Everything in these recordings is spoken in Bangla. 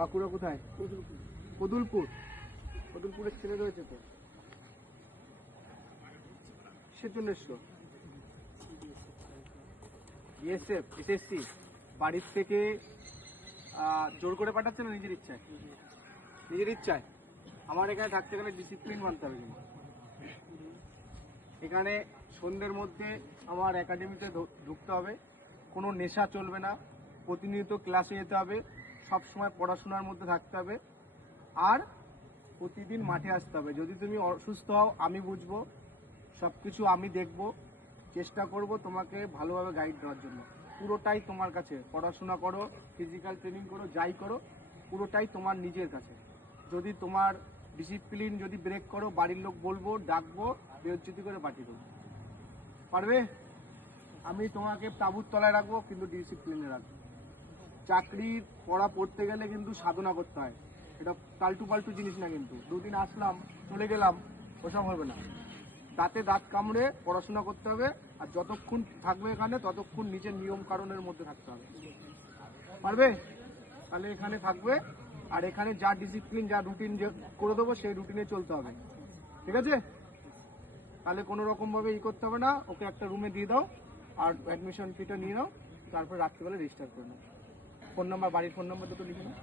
বাঁকুড়া কোথায়? কদুলপুর। কদুলপুরের ছেলে রয়েছে তো, কিসের জন্য এসছো? BSF, SSC. বাড়ির থেকে জোর করে পাঠাচ্ছে না নিজের ইচ্ছায়? নিজের ইচ্ছায়। আমার এখানে থাকতে গেলে ডিসিপ্লিন মানতে হবে। কিন্তু এখানে সন্ধ্যের মধ্যে আমার একাডেমিতে ঢুকতে হবে, কোনো নেশা চলবে না, প্রতিনিয়ত ক্লাসে যেতে হবে, সব সময় পড়াশোনার মধ্যে থাকতে হবে, আর প্রতিদিন মাঠে আসতে হবে। যদি তুমি অসুস্থ হও আমি বুঝবো, সব কিছু আমি দেখব, চেষ্টা করব তোমাকে ভালোভাবে গাইড দেওয়ার জন্য। পুরোটাই তোমার কাছে, পড়াশোনা করো, ফিজিক্যাল ট্রেনিং করো, যাই করো, পুরোটাই তোমার নিজের কাছে। যদি তোমার ডিসিপ্লিন যদি ব্রেক করো, বাড়ির লোক বলবো, ডাকবো, বেজ্জতি করে পাঠিয়ে দেবো। পারবে? আমি তোমাকে তাঁবুর তলায় রাখবো, কিন্তু ডিসিপ্লিনে রাখবো। চাকরির পড়া পড়তে গেলে কিন্তু সাধনা করতে হয়, এটা তালটু পাল্টু জিনিস না। কিন্তু দুদিন আসলাম চলে গেলাম ওসব হবে না। দাঁতে দাঁত কামড়ে পড়াশোনা করতে হবে, আর যতক্ষণ থাকবে এখানে ততক্ষণ নিজের নিয়ম কারণের মধ্যে থাকতে হবে। পারবে? তাহলে এখানে থাকবে, আর এখানে যা ডিসিপ্লিন, যা রুটিন করে দেবো সেই রুটিনে চলতে হবে। ঠিক আছে? তাহলে কোনো রকমভাবে করতে হবে না। ওকে একটা রুমে দিয়ে দাও, আর অ্যাডমিশন ফিটা নিয়ে নাও, তারপর রাত্রিবেলা রেজিস্টার করে নাও। ফোন নাম্বার, বাড়ির ফোন নাম্বার দুটো লিখে নাও।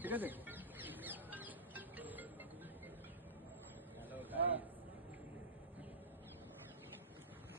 ঠিক আছে?